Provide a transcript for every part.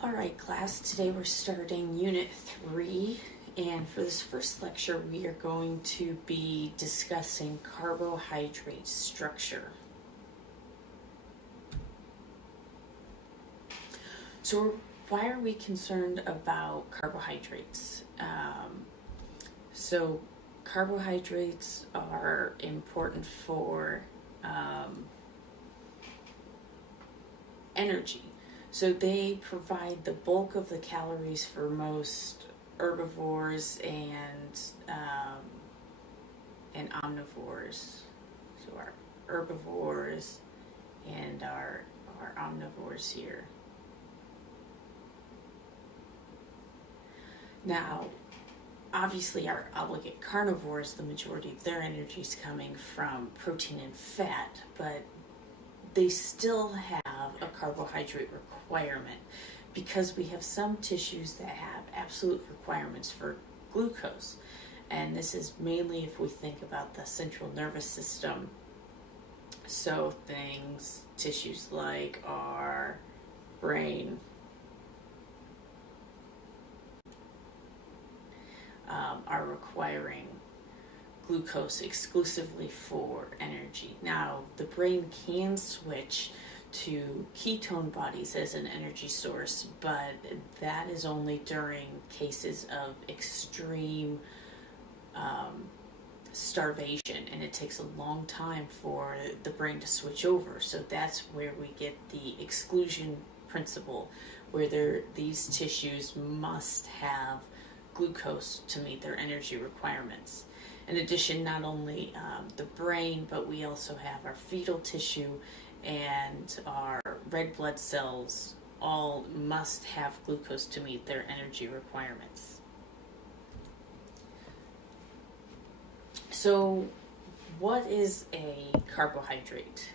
All right, class, today we're starting Unit 3, and for this first lecture, we are going to be discussing carbohydrate structure. So why are we concerned about carbohydrates? So carbohydrates are important for energy. So they provide the bulk of the calories for most herbivores and omnivores. So our herbivores and our omnivores here. Now, obviously our obligate carnivores, the majority of their energy is coming from protein and fat, but they still have a carbohydrate requirement because we have some tissues that have absolute requirements for glucose. And this is mainly if we think about the central nervous system. So tissues like our brain, are requiring glucose exclusively for energy. Now, the brain can switch to ketone bodies as an energy source, but that is only during cases of extreme starvation, and it takes a long time for the brain to switch over. So that's where we get the exclusion principle, where these tissues must have glucose to meet their energy requirements. In addition, not only the brain, but we also have our fetal tissue and our red blood cells all must have glucose to meet their energy requirements. So what is a carbohydrate?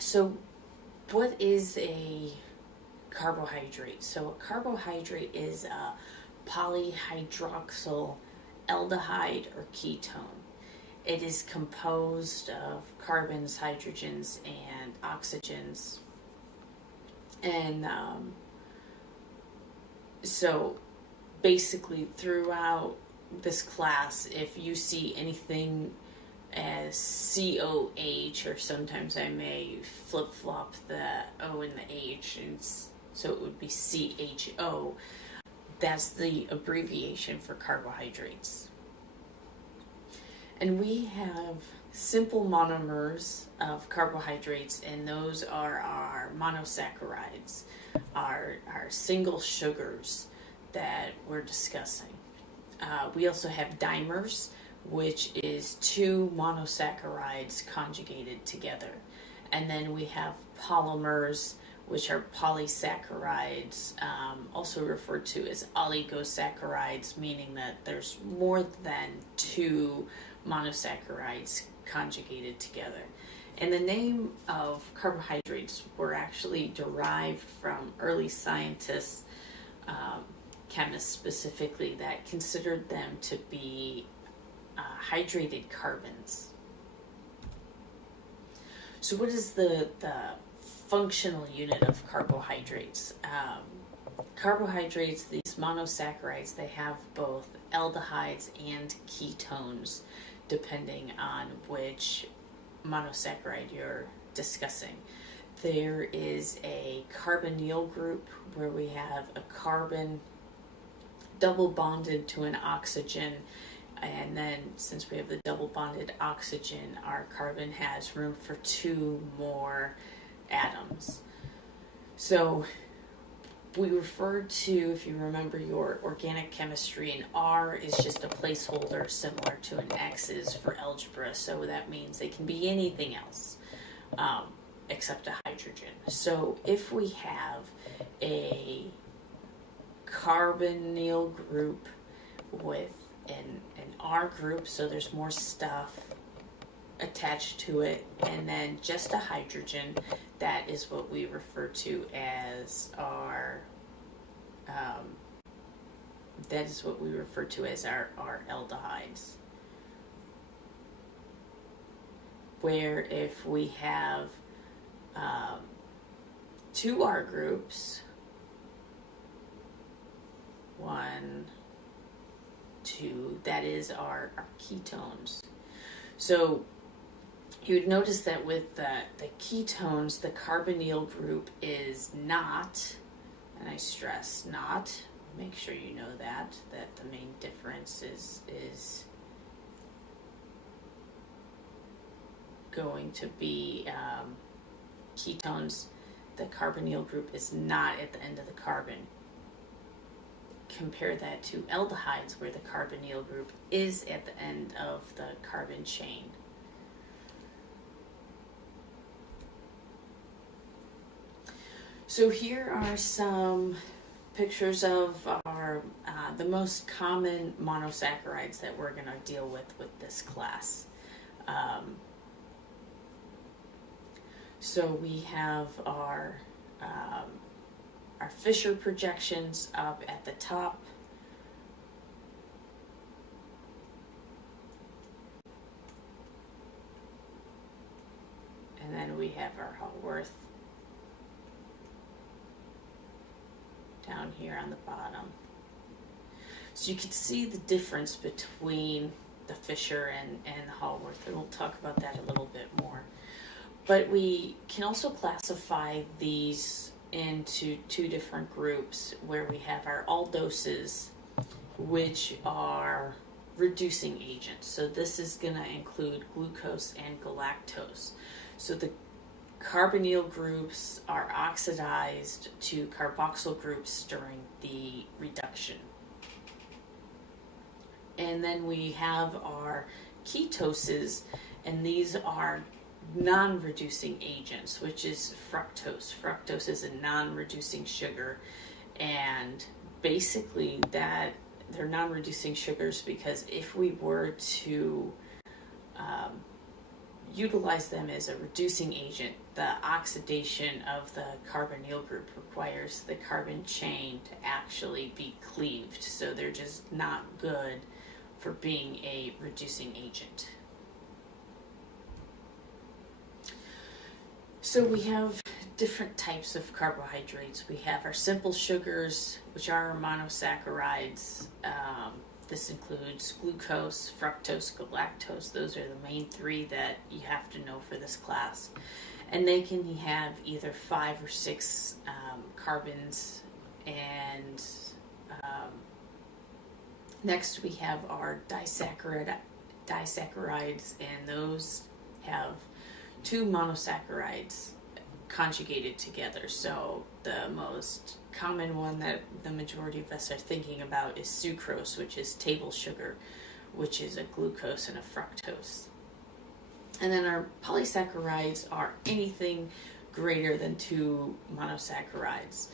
So what is a carbohydrate? So a carbohydrate is a polyhydroxyl aldehyde or ketone. It is composed of carbons, hydrogens, and oxygens. And so basically throughout this class, if you see anything as COH, or sometimes I may flip-flop the O and the H, and so it would be CHO. That's the abbreviation for carbohydrates. And we have simple monomers of carbohydrates, and those are our monosaccharides, our single sugars that we're discussing. We also have dimers, which is two monosaccharides conjugated together. And then we have polymers, which are polysaccharides, also referred to as oligosaccharides, meaning that there's more than two monosaccharides conjugated together. And the name of carbohydrates were actually derived from early scientists, chemists specifically, that considered them to be hydrated carbons. So what is the functional unit of carbohydrates? Carbohydrates, these monosaccharides, they have both aldehydes and ketones, depending on which monosaccharide you're discussing. There is a carbonyl group where we have a carbon double bonded to an oxygen, and then since we have the double bonded oxygen, our carbon has room for two more atoms. So we referred to, if you remember your organic chemistry, an R is just a placeholder similar to an X is for algebra. So that means it can be anything else except a hydrogen. So if we have a carbonyl group with an R group, so there's more stuff attached to it, and then just a hydrogen, that is what we refer to as our that is what we refer to as our aldehydes. Where if we have two R groups, 1, 2, that is our ketones. So you would notice that with the ketones, the carbonyl group is not, and I stress not, make sure you know that the main difference is going to be ketones. The carbonyl group is not at the end of the carbon. Compare that to aldehydes, where the carbonyl group is at the end of the carbon chain. So here are some pictures of our the most common monosaccharides that we're going to deal with this class. So we have our Fisher projections up at the top. And then we have our Haworth down here on the bottom. So you can see the difference between the Fisher and the Haworth, and we'll talk about that a little bit more. But we can also classify these into two different groups, where we have our aldoses, which are reducing agents. So this is going to include glucose and galactose. So the carbonyl groups are oxidized to carboxyl groups during the reduction. And then we have our ketoses, and these are non-reducing agents, which is fructose. Fructose is a non-reducing sugar, and basically that they're non-reducing sugars because if we were to utilize them as a reducing agent, the oxidation of the carbonyl group requires the carbon chain to actually be cleaved, so they're just not good for being a reducing agent. So we have different types of carbohydrates. We have our simple sugars, which are our monosaccharides. This includes glucose, fructose, galactose. Those are the main three that you have to know for this class. And they can have either 5 or 6 carbons. And next we have our disaccharides, and those have 2 monosaccharides conjugated together. So the most common one that the majority of us are thinking about is sucrose, which is table sugar, which is a glucose and a fructose. And then our polysaccharides are anything greater than 2 monosaccharides.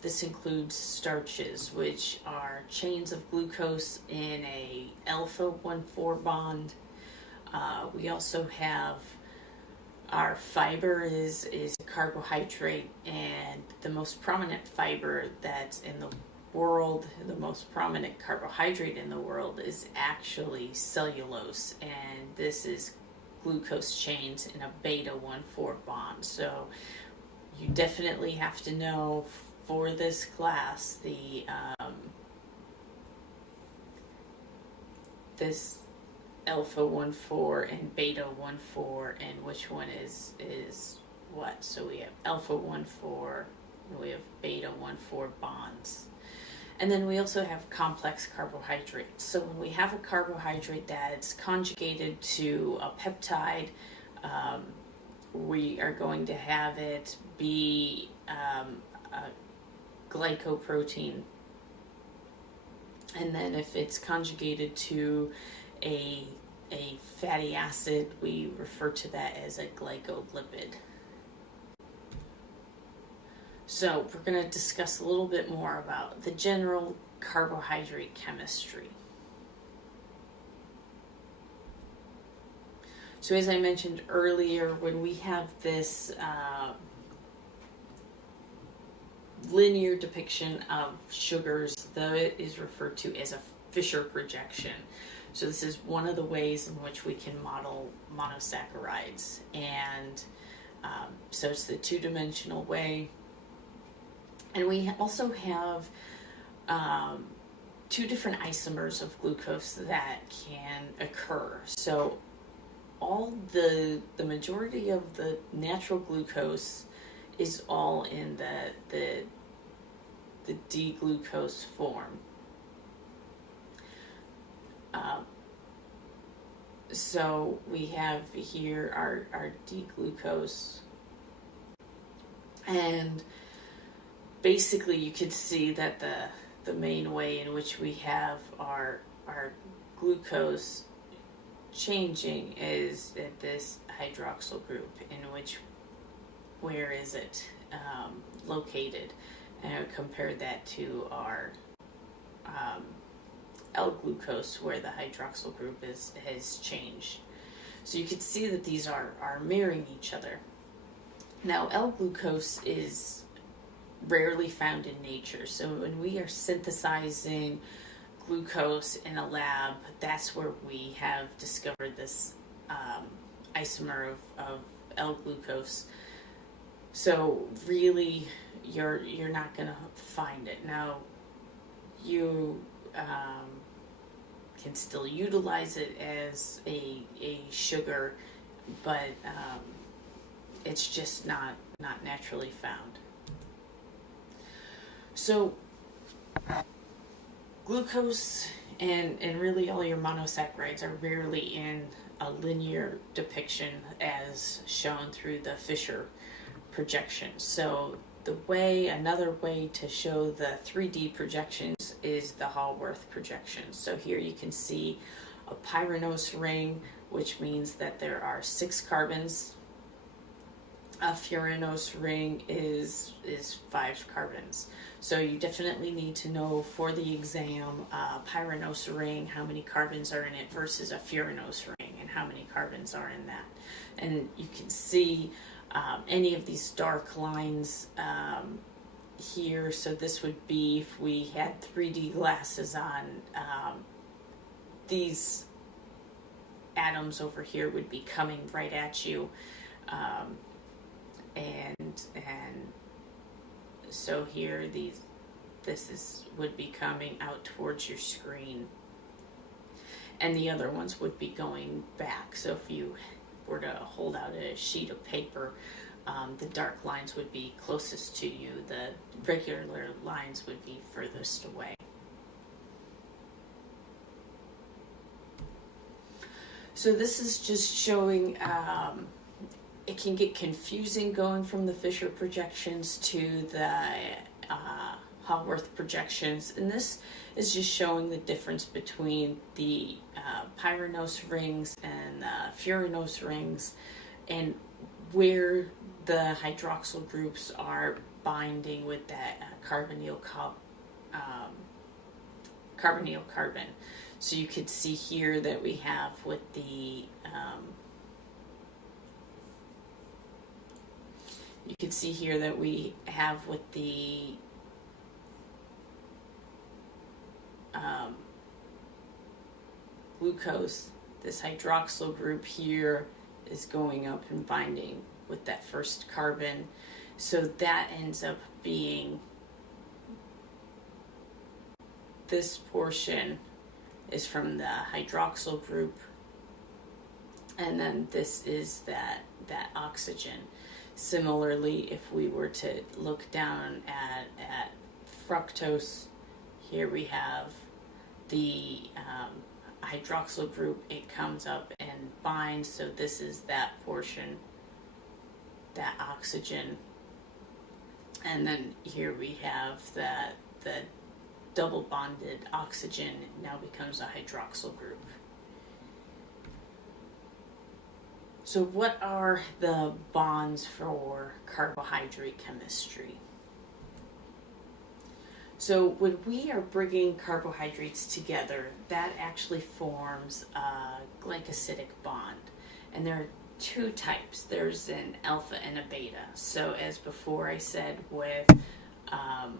This includes starches, which are chains of glucose in a alpha 1,4 bond. We also have our fiber is a carbohydrate, and the most prominent fiber that's in the world, the most prominent carbohydrate in the world is actually cellulose, and this is glucose chains in a beta 1,4 bond. So you definitely have to know for this class this alpha 1,4 and beta 1,4 and which one is what. So we have alpha 1,4 and we have beta 1,4 bonds. And then we also have complex carbohydrates. So when we have a carbohydrate that's conjugated to a peptide, we are going to have it be a glycoprotein. And then if it's conjugated to a fatty acid, we refer to that as a glycolipid. So we're going to discuss a little bit more about the general carbohydrate chemistry. So as I mentioned earlier, when we have this linear depiction of sugars, though it is referred to as a Fischer projection. So this is one of the ways in which we can model monosaccharides. And so it's the two-dimensional way. And we also have two different isomers of glucose that can occur. So all the majority of the natural glucose is all in the D-glucose form. So we have here our D-glucose, and basically you could see that the main way in which we have our glucose changing is at this hydroxyl group, where is it located, and I would compare that to our L-glucose, where the hydroxyl group has changed. So you can see that these are mirroring each other. Now, L-glucose is rarely found in nature, so when we are synthesizing glucose in a lab, that's where we have discovered this isomer of L-glucose. So really, you're not going to find it. Now, you can still utilize it as a sugar, but it's just not naturally found. So glucose and really all your monosaccharides are rarely in a linear depiction as shown through the Fischer projection. So another way to show the 3D projections is the Haworth projection. So here you can see a pyranose ring, which means that there are 6 carbons. A furanose ring is 5 carbons. So you definitely need to know for the exam, pyranose ring, how many carbons are in it versus a furanose ring and how many carbons are in that. And you can see any of these dark lines here. So this would be if we had 3D glasses on, these atoms over here would be coming right at you. And so here would be coming out towards your screen, and the other ones would be going back. So if you were to hold out a sheet of paper, the dark lines would be closest to you, the regular lines would be furthest away. So this is just showing it can get confusing going from the Fischer projections to the Haworth projections, and this is just showing the difference between the pyranose rings and the furanose rings, and where the hydroxyl groups are binding with that carbonyl carbon. So you could see here that we have with the glucose, this hydroxyl group here is going up and binding with that first carbon. So that ends up being, this portion is from the hydroxyl group, and then this is that oxygen. Similarly, if we were to look down at fructose, here we have the hydroxyl group. It comes up and binds, so this is that portion, that oxygen, and then here we have the double bonded oxygen now becomes a hydroxyl group. So what are the bonds for carbohydrate chemistry? So when we are bringing carbohydrates together, that actually forms a glycosidic bond. And there are 2 types. There's an alpha and a beta. So as before I said with um,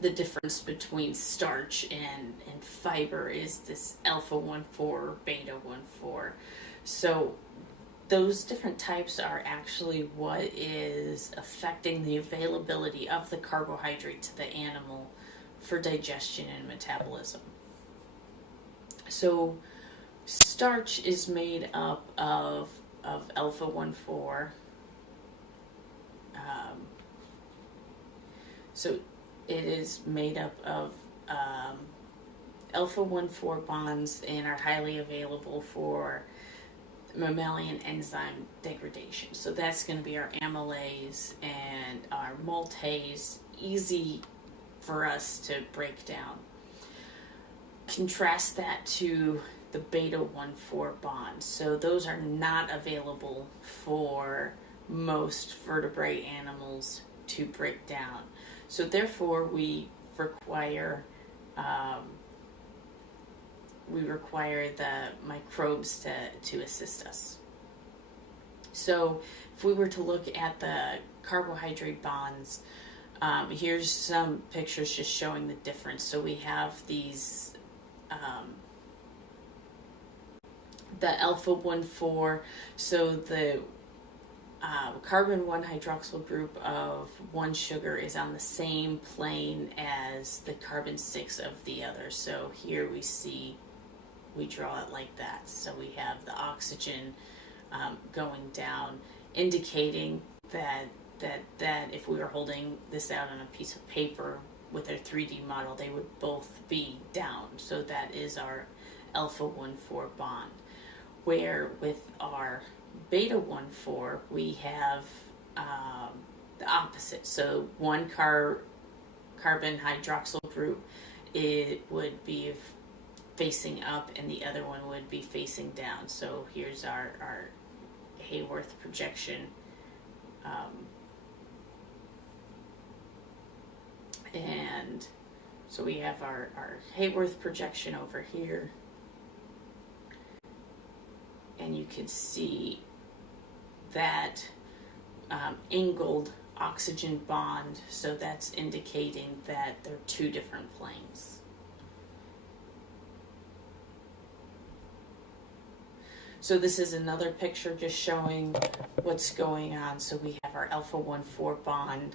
the difference between starch and fiber is this alpha 1,4, beta 1,4. So those different types are actually what is affecting the availability of the carbohydrate to the animal for digestion and metabolism. So starch is made up of alpha 1,4. So it is made up of alpha 1,4 bonds and are highly available for mammalian enzyme degradation. So that's going to be our amylase and our maltase, easy for us to break down. Contrast that to the beta 1,4 bonds. So those are not available for most vertebrate animals to break down. So therefore we require the microbes to assist us. So if we were to look at the carbohydrate bonds, here's some pictures just showing the difference. So we have these, the alpha 1,4, so the carbon 1 hydroxyl group of one sugar is on the same plane as the carbon 6 of the other. So here we draw it like that. So we have the oxygen going down, indicating that if we were holding this out on a piece of paper with our 3D model, they would both be down. So that is our alpha 1,4 bond. Where with our beta 1,4, we have the opposite. So one carbon hydroxyl group, it would be facing up and the other one would be facing down. So here's our Haworth projection. And so we have our Haworth projection over here. And you can see that angled oxygen bond, so that's indicating that they're two different planes. So this is another picture just showing what's going on. So we have our alpha 1,4 bond.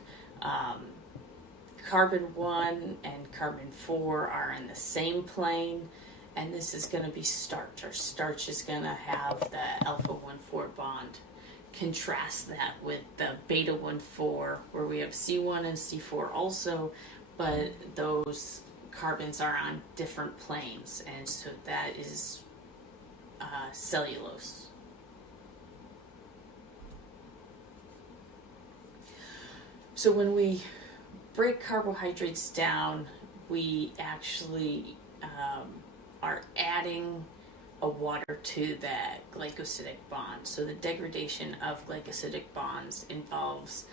Carbon 1 and carbon 4 are in the same plane. And this is going to be starch. Our starch is going to have the alpha 1,4 bond. Contrast that with the beta 1,4, where we have C1 and C4 also, but those carbons are on different planes, and so that is cellulose. So when we break carbohydrates down, we actually are adding a water to that glycosidic bond. So the degradation of glycosidic bonds involves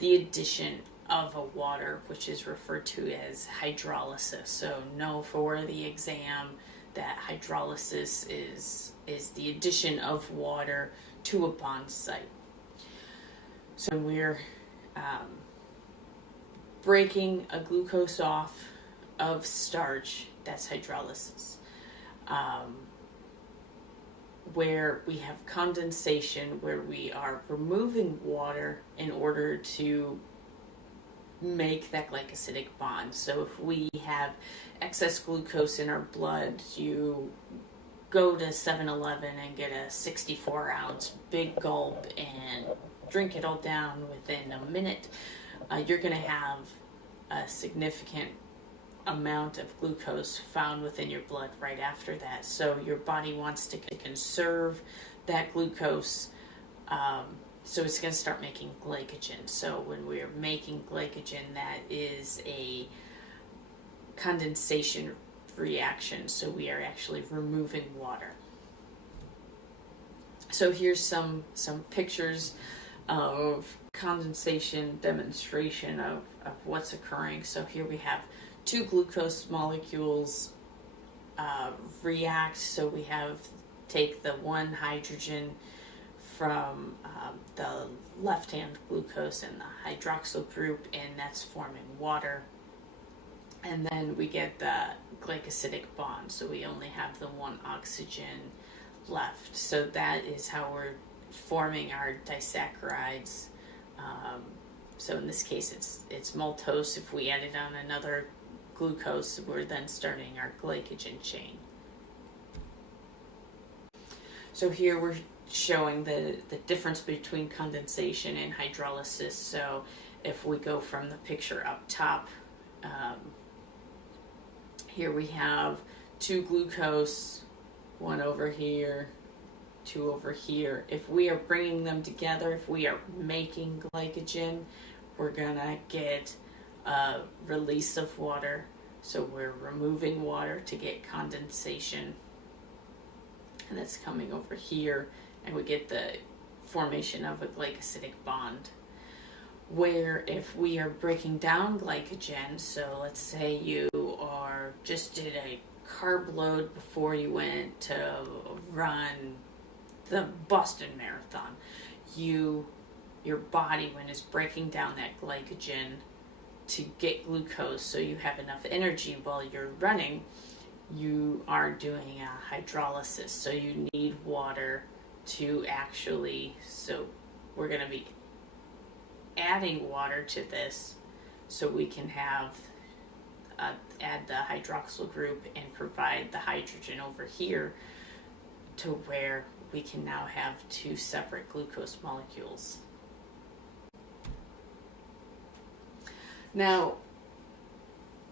the addition of a water, which is referred to as hydrolysis. So know for the exam that hydrolysis is the addition of water to a bond site. So when we're breaking a glucose off of starch, that's hydrolysis. Where we have condensation, where we are removing water in order to make that glycosidic bond. So if we have excess glucose in our blood, you go to 7-Eleven and get a 64-ounce big gulp and drink it all down within a minute, you're going to have a significant amount of glucose found within your blood right after that. So your body wants to conserve that glucose, so it's going to start making glycogen. So when we're making glycogen, that is a condensation reaction, so we are actually removing water. So here's some pictures of condensation demonstration of what's occurring. So here we have two glucose molecules react. So we take the one hydrogen from the left-hand glucose and the hydroxyl group, and that's forming water. And then we get the glycosidic bond, so we only have the one oxygen left. So that is how we're forming our disaccharides. So in this case, it's maltose. If we added on another glucose, we're then starting our glycogen chain. So here we're showing the difference between condensation and hydrolysis. So if we go from the picture up top, here we have 2 glucose, 1 over here, 2 over here. If we are bringing them together, if we are making glycogen, we're gonna get a release of water. So we're removing water to get condensation, and that's coming over here, and we get the formation of a glycosidic bond. Where if we are breaking down glycogen, so let's say you are just did a carb load before you went to run the Boston Marathon, your body, when it's breaking down that glycogen to get glucose so you have enough energy while you're running, you are doing a hydrolysis. So you need water to actually, so we're going to be adding water to this so we can have add the hydroxyl group and provide the hydrogen over here to where we can now have 2 separate glucose molecules. Now,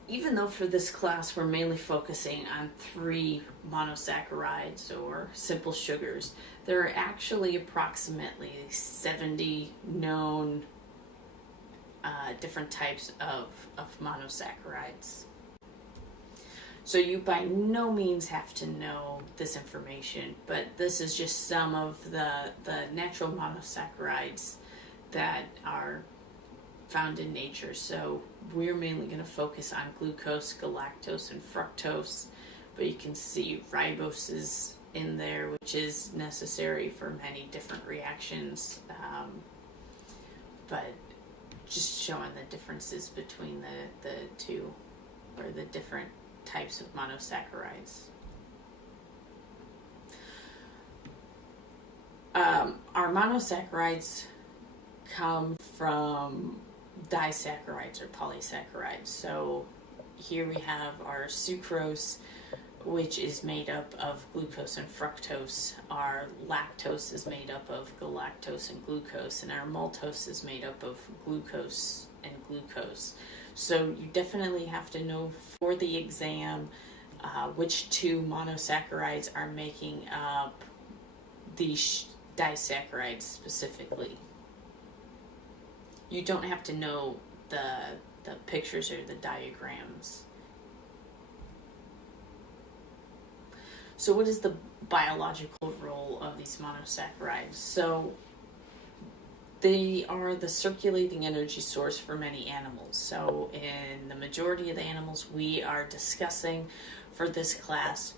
even though for this class we're mainly focusing on 3 monosaccharides or simple sugars, there are actually approximately 70 known different types of monosaccharides. So you by no means have to know this information, but this is just some of the natural monosaccharides that are found in nature. So we're mainly going to focus on glucose, galactose, and fructose, but you can see ribose is in there, which is necessary for many different reactions, but just showing the differences between the two, or the different types of monosaccharides. Our monosaccharides come from disaccharides or polysaccharides. So here we have our sucrose, which is made up of glucose and fructose. Our lactose is made up of galactose and glucose, and our maltose is made up of glucose and glucose. So you definitely have to know for the exam which 2 monosaccharides are making up these disaccharides specifically. You don't have to know the pictures or the diagrams. So what is the biological role of these monosaccharides? So they are the circulating energy source for many animals. So in the majority of the animals we are discussing for this class,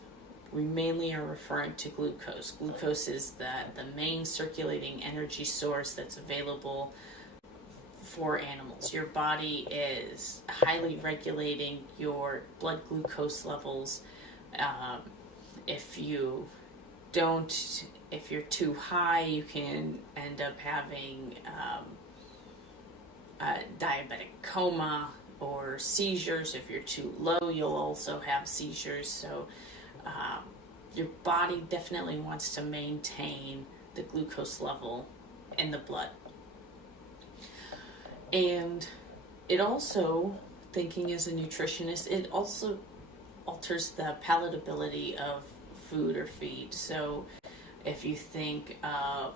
we mainly are referring to glucose. Glucose is the main circulating energy source that's available for animals. Your body is highly regulating your blood glucose levels. If you're too high, you can end up having a diabetic coma or seizures. If you're too low, you'll also have seizures. So your body definitely wants to maintain the glucose level in the blood. And it also, thinking as a nutritionist, it also alters the palatability of food or feed. So if you think of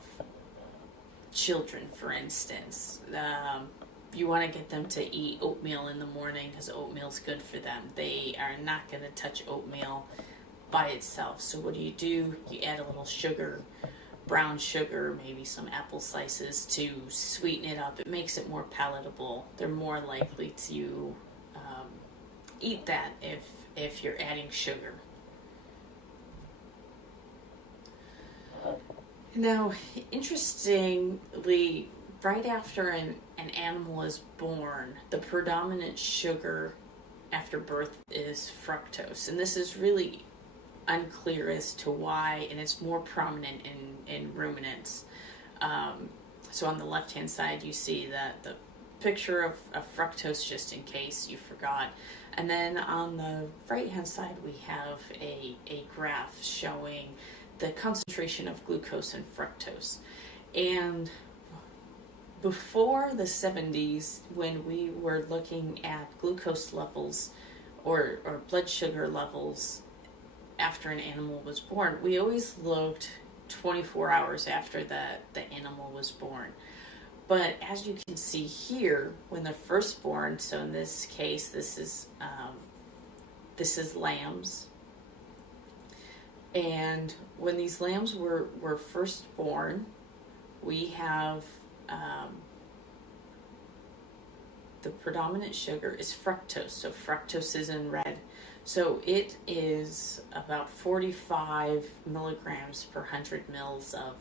children, for instance, you want to get them to eat oatmeal in the morning because oatmeal's good for them. They are not going to touch oatmeal by itself. So what do? You add a little sugar, brown sugar, maybe some apple slices to sweeten it up. It makes it more palatable. They're more likely to eat that if you're adding sugar. Now, interestingly, right after an animal is born, the predominant sugar after birth is fructose. And this is really unclear as to why, and it's more prominent in ruminants. So on the left-hand side, you see the picture of fructose, just in case you forgot. And then on the right-hand side, we have a graph showing the concentration of glucose and fructose. And before the 70s, when we were looking at glucose levels or blood sugar levels after an animal was born, we always looked 24 hours after the animal was born. But as you can see here, when they're first born, so in this case, this is lambs. And when these lambs were first born, we have the predominant sugar is fructose. So fructose is in red. So it is about 45 milligrams per 100 mils of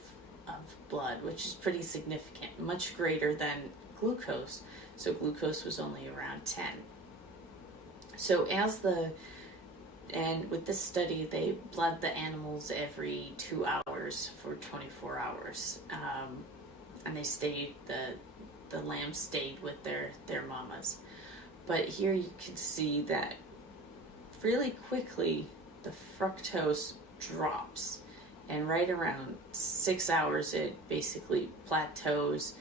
blood, which is pretty significant, much greater than glucose. So glucose was only around 10. So and with this study, they bled the animals every 2 hours for 24 hours. And they stayed, the lambs stayed with their mamas. But here you can see that really quickly the fructose drops. And right around 6 hours, it basically plateaus.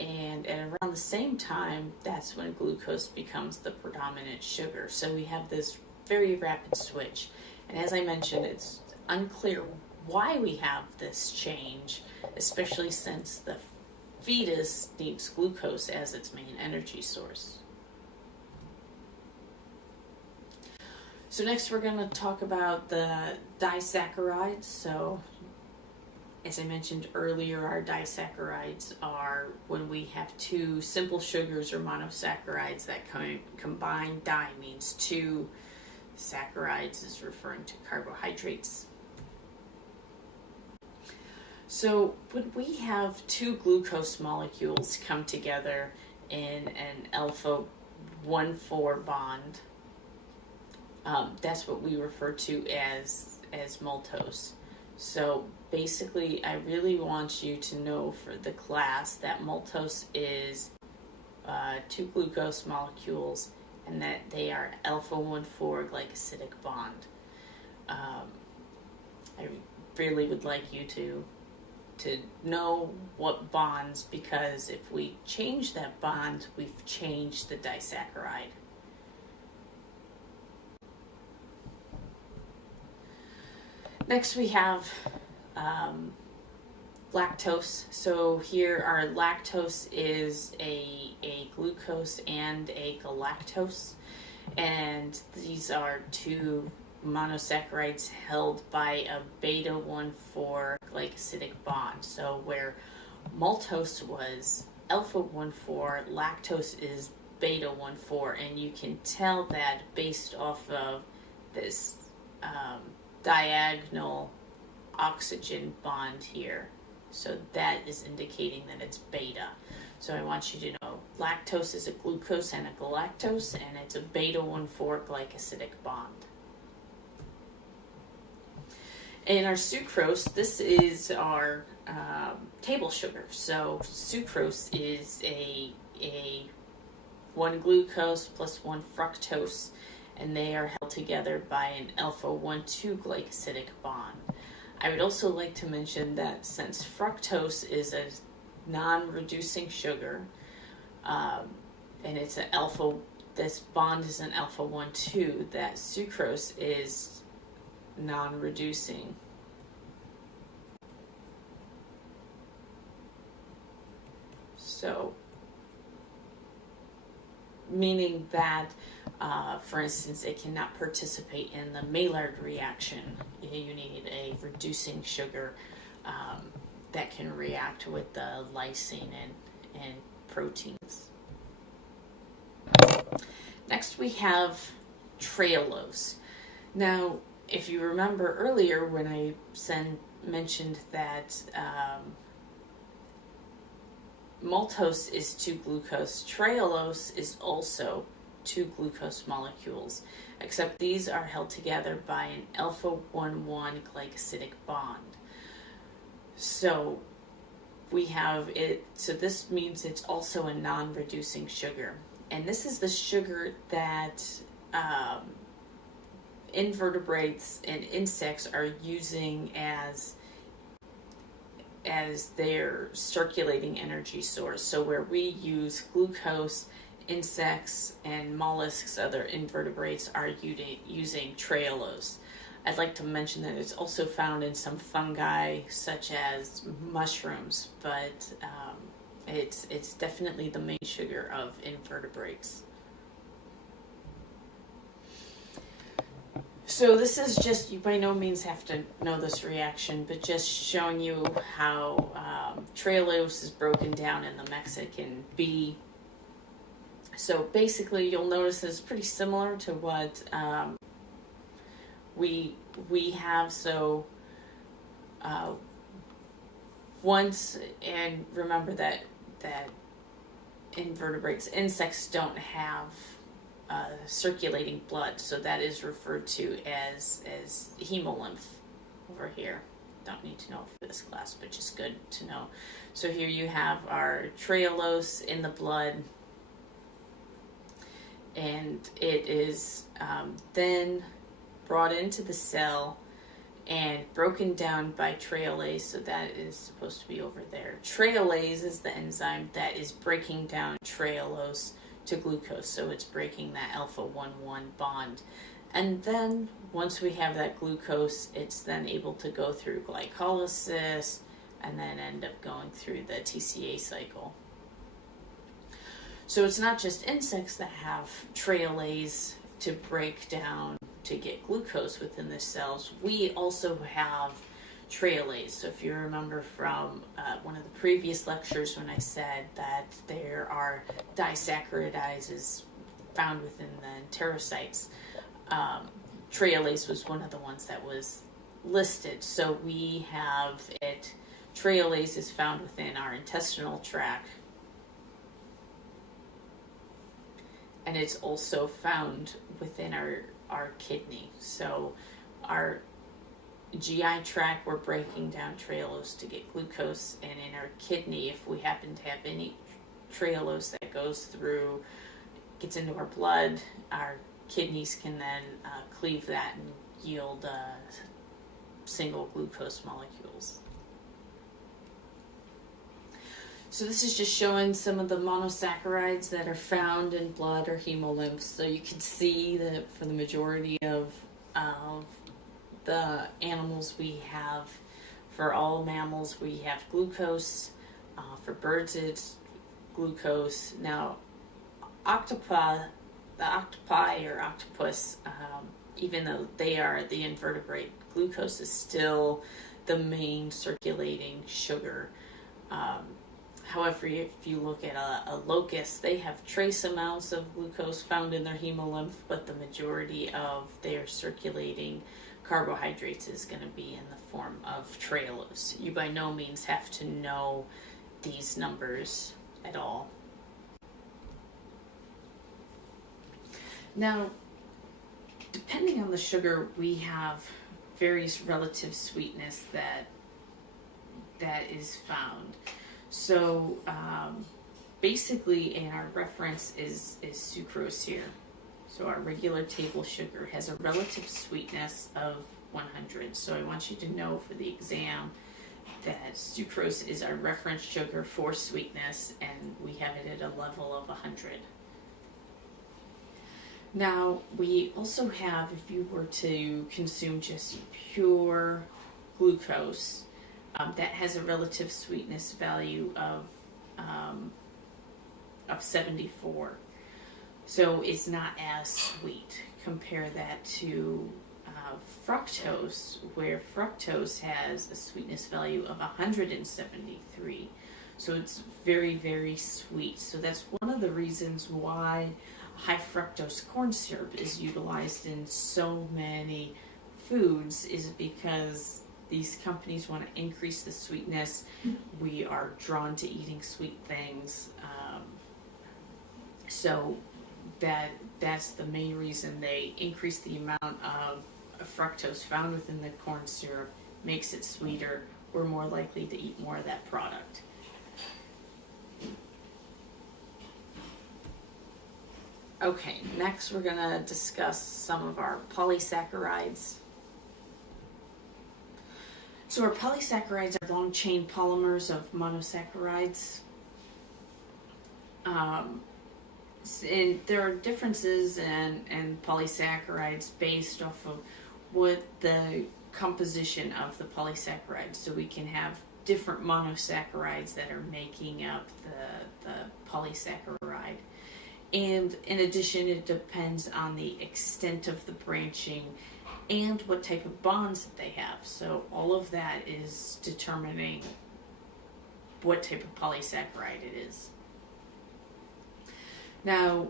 And at around the same time, that's when glucose becomes the predominant sugar. So we have this very rapid switch. And as I mentioned, it's unclear why we have this change, especially since the fetus needs glucose as its main energy source. So next we're going to talk about the disaccharides. So as I mentioned earlier, our disaccharides are when we have two simple sugars or monosaccharides that combine. Di means two, saccharides is referring to carbohydrates. So when we have two glucose molecules come together in an alpha 1,4 bond, that's what we refer to as maltose. So basically, I really want you to know for the class that maltose is two glucose molecules and that they are alpha 1,4 glycosidic bond. I really would like you to know what bonds, because if we change that bond, we've changed the disaccharide. Next we have lactose. So here our lactose is a glucose and a galactose, and these are two monosaccharides held by a beta 1,4 glycosidic bond. So where maltose was alpha 1,4, lactose is beta 1,4, and you can tell that based off of this diagonal oxygen bond here. So that is indicating that it's beta. So I want you to know lactose is a glucose and a galactose, and it's a beta 1,4 glycosidic bond. And our sucrose, this is our table sugar. So sucrose is a 1 glucose plus 1 fructose, and they are held together by an alpha 1,2 glycosidic bond. I would also like to mention that since fructose is a non-reducing sugar, and it's an this bond is an alpha 1,2, that sucrose is non-reducing. So, meaning that, for instance, it cannot participate in the Maillard reaction. You need a reducing sugar that can react with the lysine and proteins. Next we have trehalose. Now, if you remember earlier when I mentioned that maltose is 2-glucose. Trehalose is also 2-glucose molecules, except these are held together by an alpha-1,1 glycosidic bond. So we have it, so this means it's also a non-reducing sugar. And this is the sugar that invertebrates and insects are using as their circulating energy source. So where we use glucose, insects and mollusks, other invertebrates, are using trehalose. I'd like to mention that it's also found in some fungi such as mushrooms, but it's definitely the main sugar of invertebrates. So this is just, you by no means have to know this reaction, but just showing you how trehalose is broken down in the Mexican bee. So basically you'll notice it's pretty similar to what we have. So once, and remember that invertebrates, insects don't have circulating blood, so that is referred to as hemolymph over here. Don't need to know for this class, but just good to know. So here you have our trehalose in the blood, and it is then brought into the cell and broken down by trehalase, so that is supposed to be over there. Trehalase is the enzyme that is breaking down trehalose to glucose, so it's breaking that alpha-1,1 bond. And then once we have that glucose, it's then able to go through glycolysis and then end up going through the TCA cycle. So it's not just insects that have trehalase to break down to get glucose within the cells. We also have trehalase. So if you remember from one of the previous lectures when I said that there are disaccharides found within the enterocytes, trehalase was one of the ones that was listed. So we have it, trehalase is found within our intestinal tract, and it's also found within our kidney. So our GI tract, we're breaking down trehalose to get glucose, and in our kidney, if we happen to have any trehalose that goes through, gets into our blood, our kidneys can then cleave that and yield single glucose molecules. So this is just showing some of the monosaccharides that are found in blood or hemolymph. So you can see that for the majority of the animals we have, for all mammals we have glucose. For birds it's glucose. Now the octopi or octopus, even though they are the invertebrate, glucose is still the main circulating sugar. However, if you look at a locust, they have trace amounts of glucose found in their hemolymph, but the majority of their circulating carbohydrates is going to be in the form of trehalose. You by no means have to know these numbers at all. Now, depending on the sugar, we have various relative sweetness that is found. So basically, in our reference is sucrose here. So our regular table sugar has a relative sweetness of 100. So I want you to know for the exam that sucrose is our reference sugar for sweetness, and we have it at a level of 100. Now, we also have, if you were to consume just pure glucose, that has a relative sweetness value of 74. So it's not as sweet. Compare that to fructose, where fructose has a sweetness value of 173. So it's very, very sweet. So that's one of the reasons why high fructose corn syrup is utilized in so many foods, is because these companies want to increase the sweetness. We are drawn to eating sweet things. So that's the main reason they increase the amount of fructose found within the corn syrup, makes it sweeter. We're more likely to eat more of that product. Okay, next we're going to discuss some of our polysaccharides. So our polysaccharides are long chain polymers of monosaccharides. And there are differences in polysaccharides based off of what the composition of the polysaccharides. So we can have different monosaccharides that are making up the polysaccharide. And in addition, it depends on the extent of the branching and what type of bonds that they have. So all of that is determining what type of polysaccharide it is. Now,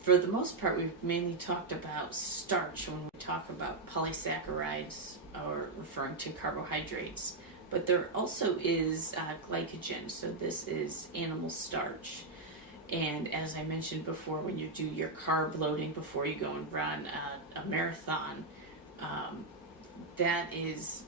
for the most part, we've mainly talked about starch when we talk about polysaccharides or referring to carbohydrates. But there also is glycogen, so this is animal starch. And as I mentioned before, when you do your carb loading before you go and run a marathon, that is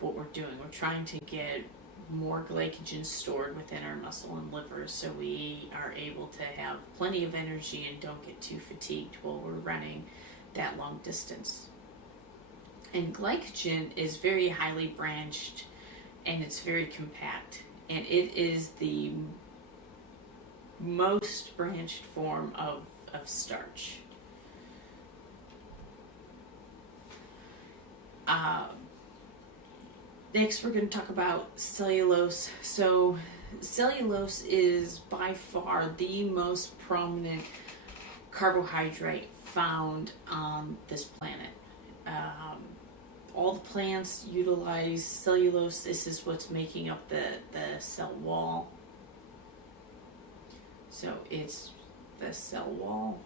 what we're doing. We're trying to get more glycogen stored within our muscle and liver so we are able to have plenty of energy and don't get too fatigued while we're running that long distance. And glycogen is very highly branched and it's very compact, and it is the most branched form of starch. Next, we're going to talk about cellulose. So, cellulose is by far the most prominent carbohydrate found on this planet. All the plants utilize cellulose. This is what's making up the cell wall. So, it's the cell wall.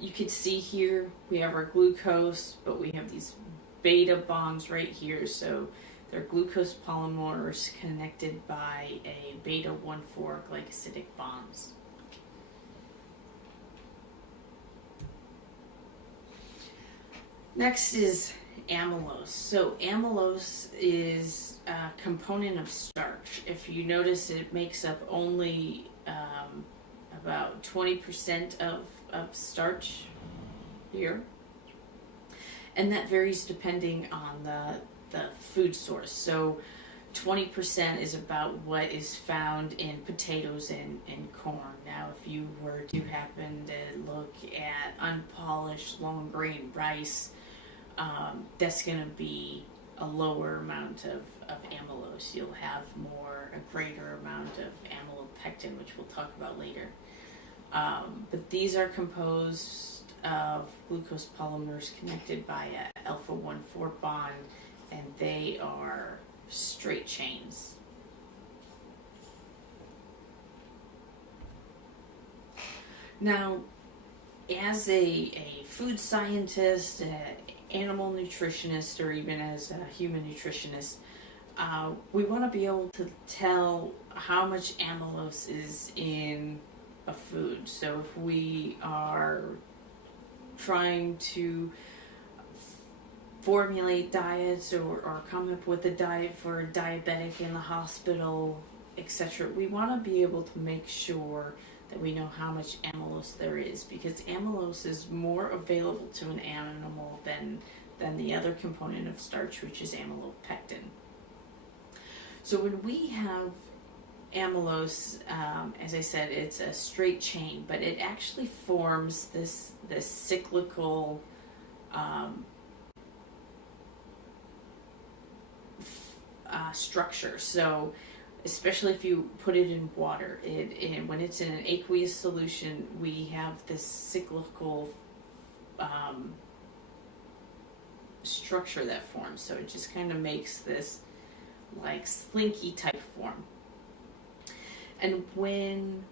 You can see here we have our glucose, but we have these beta bonds right here. So they're glucose polymers connected by a beta 1,4 glycosidic bonds. Next is amylose. So amylose is a component of starch. If you notice, it makes up only about 20% of starch here, and that varies depending on the food source. So 20% is about what is found in potatoes and corn. Now if you were to happen to look at unpolished long grain rice, that's going to be a lower amount of amylose. You'll have a greater amount of amylopectin, which we'll talk about later. But these are composed of glucose polymers connected by an alpha 1,4 bond, and they are straight chains. Now, as a food scientist, animal nutritionist, or even as a human nutritionist, we want to be able to tell how much amylose is in a food. So if we are trying to formulate diets or come up with a diet for a diabetic in the hospital, etc., we want to be able to make sure that we know how much amylose there is, because amylose is more available to an animal than the other component of starch, which is amylopectin. So when we have amylose, as I said, it's a straight chain, but it actually forms this cyclical structure. So especially if you put it in water, when it's in an aqueous solution, we have this cyclical structure that forms. So it just kind of makes this like slinky type form. And when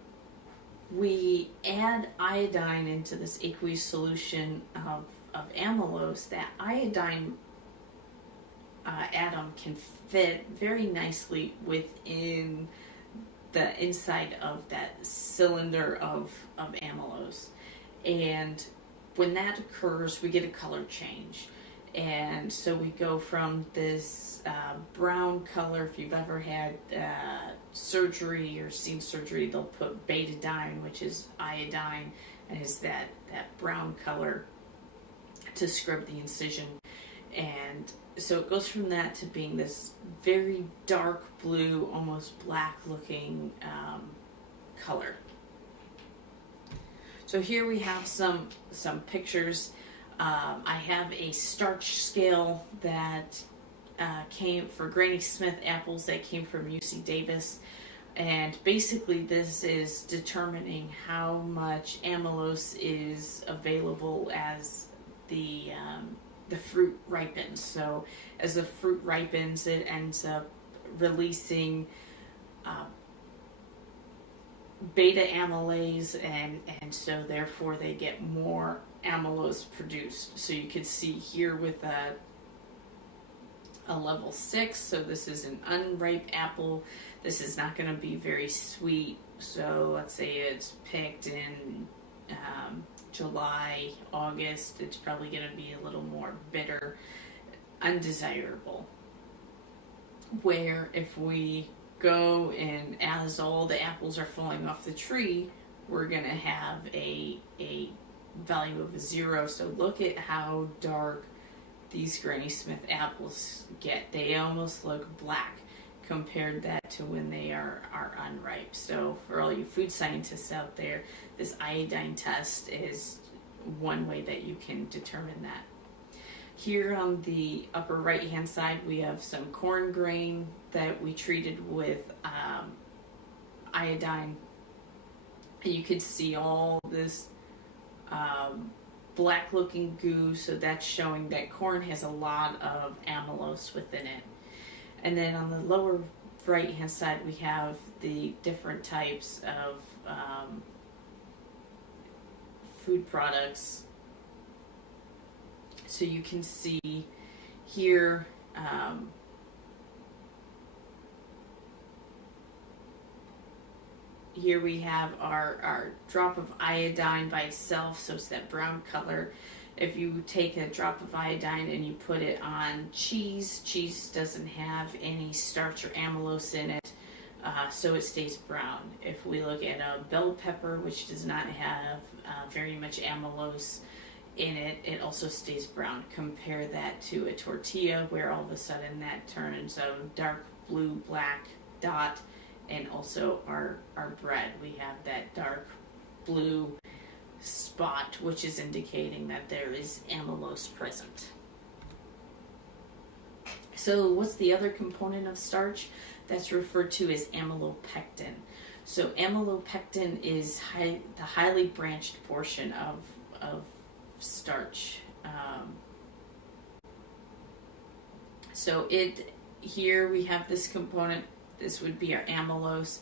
we add iodine into this aqueous solution of of amylose, that iodine atom can fit very nicely within the inside of that cylinder of amylose. And when that occurs, we get a color change. And so we go from this brown color. If you've ever had surgery or seen surgery, they'll put betadine, which is iodine, and is that brown color to scrub the incision. And so it goes from that to being this very dark blue, almost black looking color. So here we have some pictures. I have a starch scale that came for Granny Smith apples that came from UC Davis. And basically this is determining how much amylose is available as the fruit ripens. So as the fruit ripens, it ends up releasing beta amylase, and so therefore they get more amylose produced. So you can see here with a level 6, so this is an unripe apple. This is not going to be very sweet. So let's say it's picked in July, August, it's probably going to be a little more bitter, undesirable. Where if we go and as all the apples are falling off the tree, we're going to have a value of 0. So look at how dark these Granny Smith apples get. They almost look black. Compared that to when they are unripe. So for all you food scientists out there, this iodine test is one way that you can determine that. Here on the upper right hand side, we have some corn grain that we treated with iodine. And you could see all this black looking goo, so that's showing that corn has a lot of amylose within it. And then on the lower right hand side, we have the different types of food products. So you can see here here we have our drop of iodine by itself, so it's that brown color. If you take a drop of iodine and you put it on cheese, cheese doesn't have any starch or amylose in it, so it stays brown. If we look at a bell pepper, which does not have very much amylose in it, it also stays brown. Compare that to a tortilla, where all of a sudden that turns a dark blue, black dot, and also our bread, we have that dark blue spot, which is indicating that there is amylose present. So what's the other component of starch? That's referred to as amylopectin. So amylopectin is the highly branched portion of starch. So here we have this component. This would be our amylose.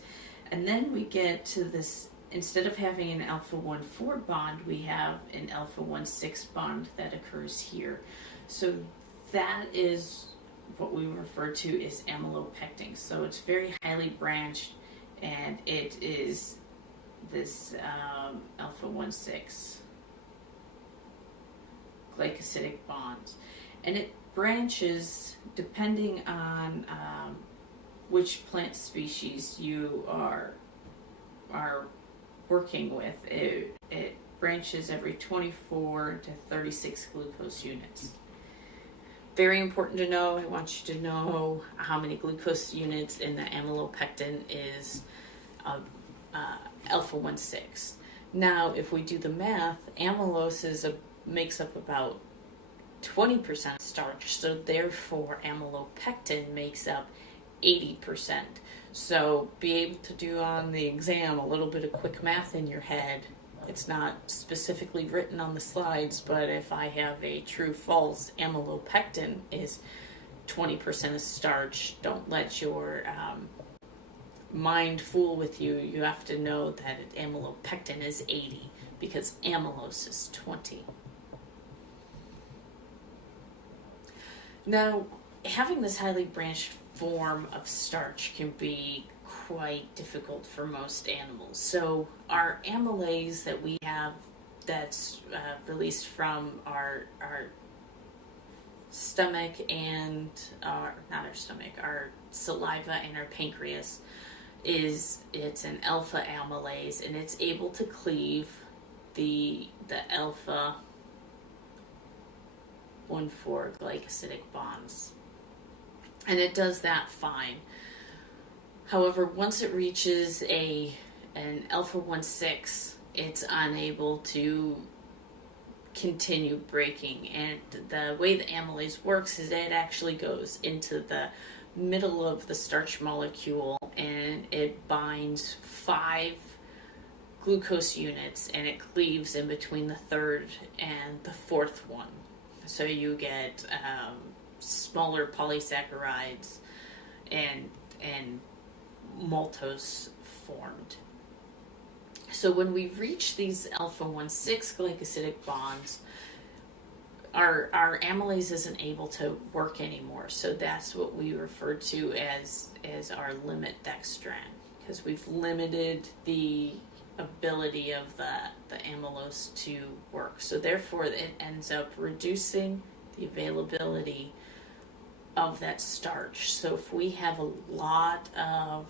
And then we get to this. Instead of having an alpha-1,4 bond, we have an alpha-1,6 bond that occurs here. So that is what we refer to as amylopectin. So it's very highly branched, and it is this alpha-1,6 glycosidic bond. And it branches depending on which plant species you are working with. It branches every 24 to 36 glucose units. Very important to know. I want you to know how many glucose units in the amylopectin is alpha-1,6. Now, if we do the math, amylose makes up about 20% starch, so therefore amylopectin makes up 80%. So be able to do on the exam a little bit of quick math in your head. It's not specifically written on the slides, but if I have a true-false, amylopectin is 20% of starch. Don't let your mind fool with you. You have to know that amylopectin is 80 because amylose is 20. Now, having this highly branched form of starch can be quite difficult for most animals. So, our amylase that we have that's released from our stomach and not our stomach, our saliva and our pancreas it's an alpha amylase, and it's able to cleave the alpha 1,4 glycosidic bonds, and it does that fine. However, once it reaches an alpha 1,6, it's unable to continue breaking. And the way the amylase works is that it actually goes into the middle of the starch molecule, and it binds 5 glucose units, and it cleaves in between the third and the fourth one. So you get smaller polysaccharides and maltose formed. So when we reach these alpha 1,6 glycosidic bonds, our amylase isn't able to work anymore. So that's what we refer to as our limit dextran, because we've limited the ability of the amylose to work. So therefore it ends up reducing the availability of that starch. So if we have a lot of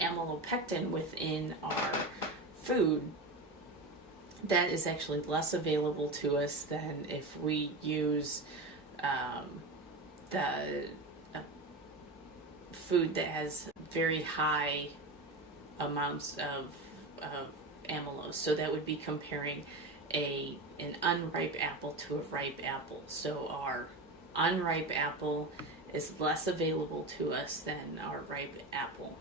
amylopectin within our food, that is actually less available to us than if we use the food that has very high amounts of amylose. So that would be comparing an unripe apple to a ripe apple. So our unripe apple is less available to us than our ripe apple.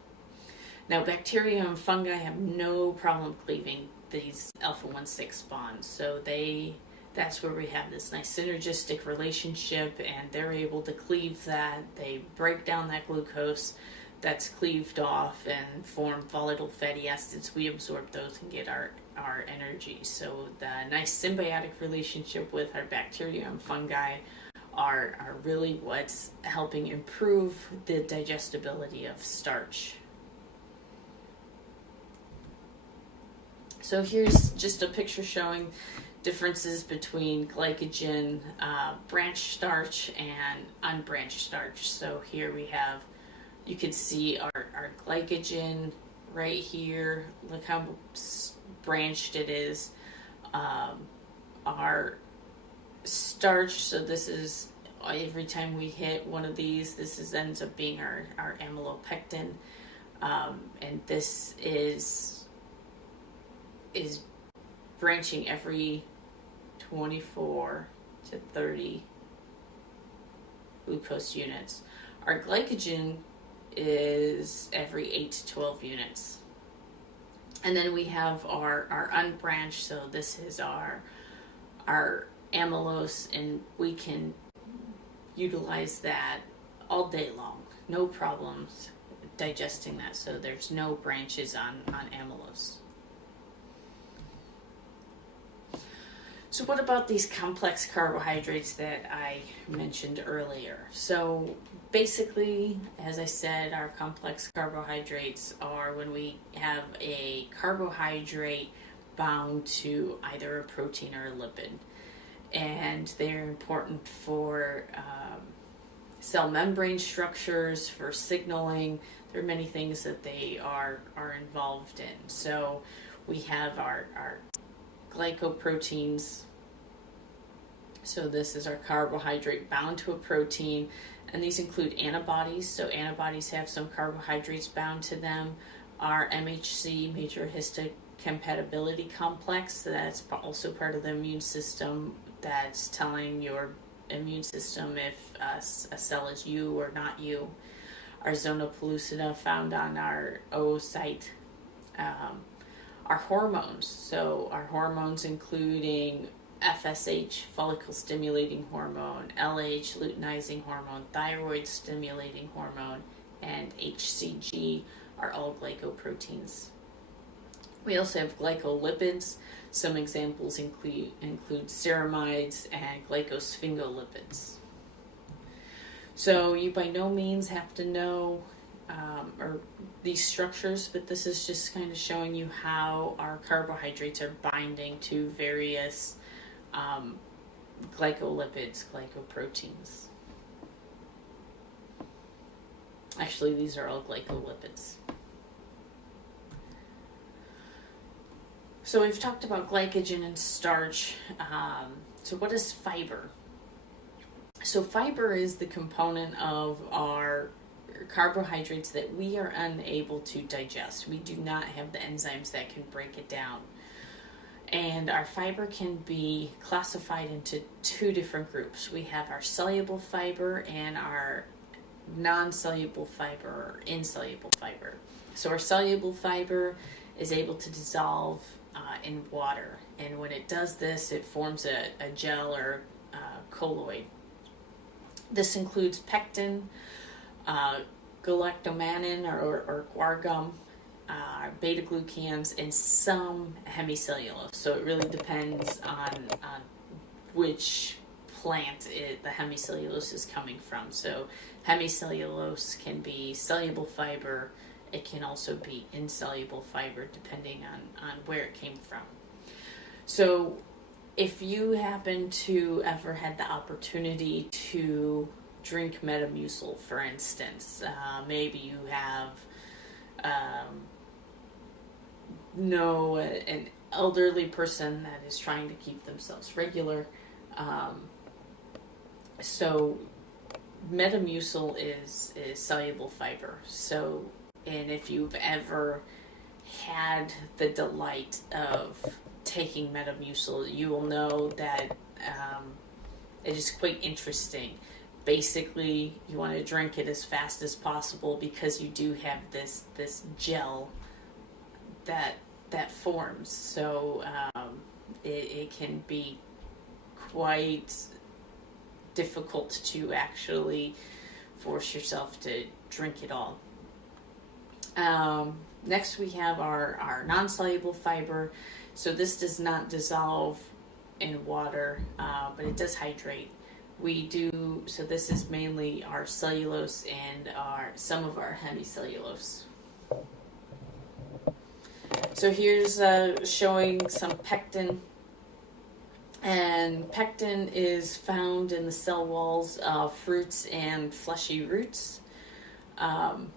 Now, bacteria and fungi have no problem cleaving these alpha 1,6 bonds. So that's where we have this nice synergistic relationship, and they're able to cleave that. They break down that glucose that's cleaved off and form volatile fatty acids. We absorb those and get our energy. So the nice symbiotic relationship with our bacteria and fungi are really what's helping improve the digestibility of starch. So here's just a picture showing differences between glycogen, branched starch, and unbranched starch. So here we have, you can see our glycogen right here. Look how branched it is. Our starch, so this is, every time we hit one of these, this ends up being our amylopectin. And this is branching every 24 to 30 glucose units. Our glycogen is every 8 to 12 units. And then we have our unbranched, so this is our amylose, and we can utilize that all day long. No problems digesting that, so there's no branches on amylose. So what about these complex carbohydrates that I mentioned earlier? So basically, as I said, our complex carbohydrates are when we have a carbohydrate bound to either a protein or a lipid. And they're important for cell membrane structures, for signaling. There are many things that they are involved in. So we have our glycoproteins. So this is our carbohydrate bound to a protein, and these include antibodies. So antibodies have some carbohydrates bound to them. Our MHC, major histocompatibility complex, so that's also part of the immune system, that's telling your immune system if a cell is you or not you. Our zona pellucida, found on our oocyte. Our hormones, so our hormones including FSH, follicle stimulating hormone, LH, luteinizing hormone, thyroid stimulating hormone, and HCG are all glycoproteins. We also have glycolipids. Some examples include ceramides and glycosphingolipids. So you by no means have to know or these structures, but this is just kind of showing you how our carbohydrates are binding to various glycolipids, glycoproteins. Actually, these are all glycolipids. So we've talked about glycogen and starch. So what is fiber? So fiber is the component of our carbohydrates that we are unable to digest. We do not have the enzymes that can break it down. And our fiber can be classified into two different groups. We have our soluble fiber and our non-soluble fiber or insoluble fiber. So our soluble fiber is able to dissolve in water, and when it does this, it forms a gel or colloid. This includes pectin, galactomannan or guar gum, beta-glucans, and some hemicellulose. So it really depends on which plant the hemicellulose is coming from. So hemicellulose can be soluble fiber. It can also be insoluble fiber depending on where it came from. So if you happen to ever had the opportunity to drink Metamucil, for instance, maybe you have an elderly person that is trying to keep themselves regular. So Metamucil is soluble fiber. So, and if you've ever had the delight of taking Metamucil, you will know that it is quite interesting. Basically, you want to drink it as fast as possible because you do have this gel that forms. So it can be quite difficult to actually force yourself to drink it all. Next we have our non-soluble fiber. So this does not dissolve in water, but it does hydrate. So this is mainly our cellulose and some of our hemicellulose. So here's showing some pectin. And pectin is found in the cell walls of fruits and fleshy roots. And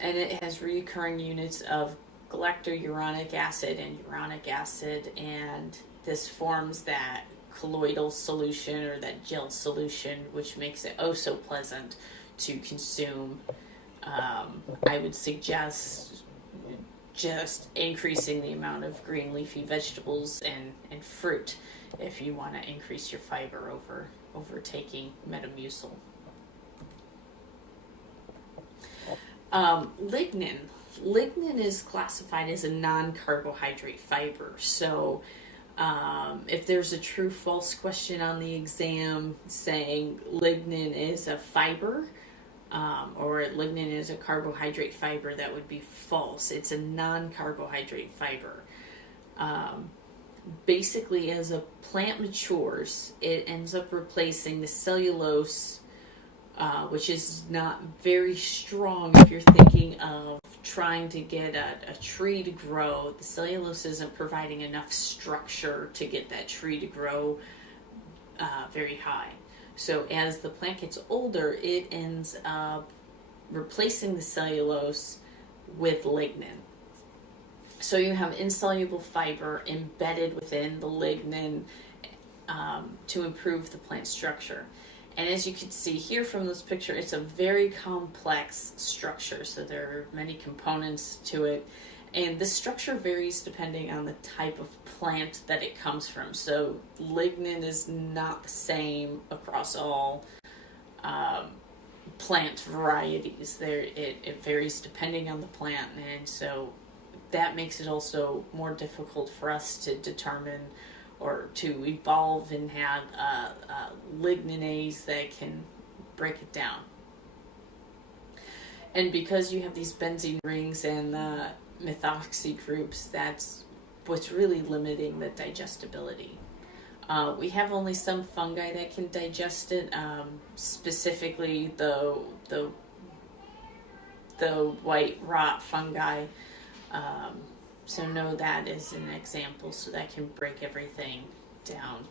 it has recurring units of galactouronic acid and uronic acid, and this forms that colloidal solution or that gel solution, which makes it oh so pleasant to consume. I would suggest just increasing the amount of green leafy vegetables and fruit if you want to increase your fiber over taking Metamucil. Lignin. Lignin is classified as a non-carbohydrate fiber. So if there's a true-false question on the exam saying lignin is a fiber or lignin is a carbohydrate fiber, that would be false. It's a non-carbohydrate fiber. Basically, as a plant matures, it ends up replacing the cellulose, which is not very strong if you're thinking of trying to get a tree to grow. The cellulose isn't providing enough structure to get that tree to grow very high. So as the plant gets older, it ends up replacing the cellulose with lignin. So you have insoluble fiber embedded within the lignin to improve the plant structure. And as you can see here from this picture, it's a very complex structure. So there are many components to it. And this structure varies depending on the type of plant that it comes from. So lignin is not the same across all plant varieties. It varies depending on the plant. And so that makes it also more difficult for us to determine or to evolve and have ligninase that can break it down. And because you have these benzene rings and methoxy groups, that's what's really limiting the digestibility. We have only some fungi that can digest it, specifically the white rot fungi. Um, so know that is an example, so that can break everything down.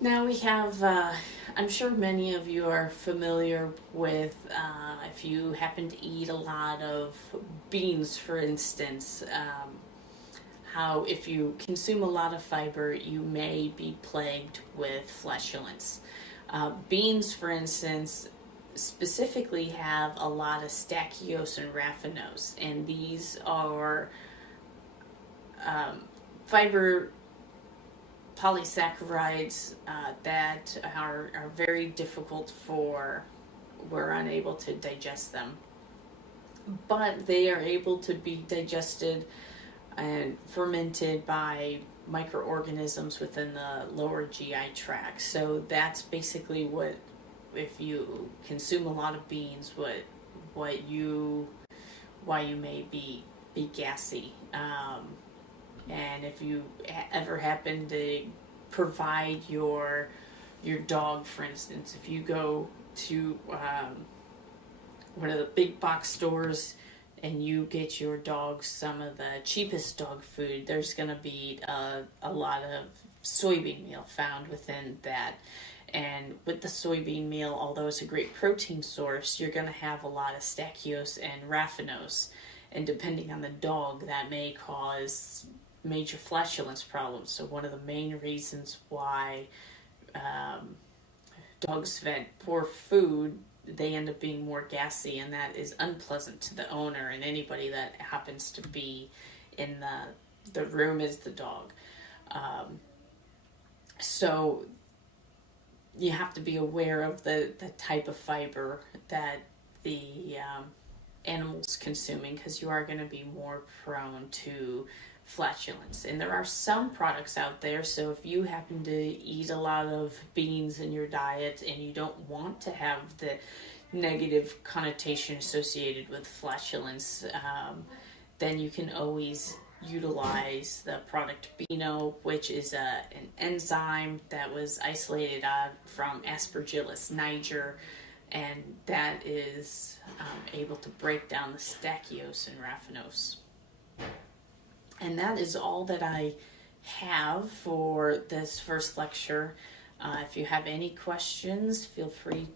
Now we have, I'm sure many of you are familiar with, if you happen to eat a lot of beans, for instance, how if you consume a lot of fiber, you may be plagued with flatulence. Beans, for instance, specifically have a lot of stachyose and raffinose, and these are fiber polysaccharides that are very difficult for, we're unable to digest them. But they are able to be digested and fermented by microorganisms within the lower GI tract. So that's basically what, if you consume a lot of beans, why you may be gassy. And if you ever happen to provide your dog, for instance, if you go to one of the big box stores and you get your dog some of the cheapest dog food, there's going to be a lot of soybean meal found within that. And with the soybean meal, although it's a great protein source, you're going to have a lot of stachyose and raffinose. And depending on the dog, that may cause major flatulence problems. So one of the main reasons why dogs fed poor food, they end up being more gassy, and that is unpleasant to the owner and anybody that happens to be in the room as the dog. So you have to be aware of the type of fiber that the animal's consuming, because you are going to be more prone to flatulence. And there are some products out there, so if you happen to eat a lot of beans in your diet and you don't want to have the negative connotation associated with flatulence, then you can always utilize the product Beano, which is an enzyme that was isolated from Aspergillus niger, and that is able to break down the stachyose and raffinose. And that is all that I have for this first lecture. If you have any questions, feel free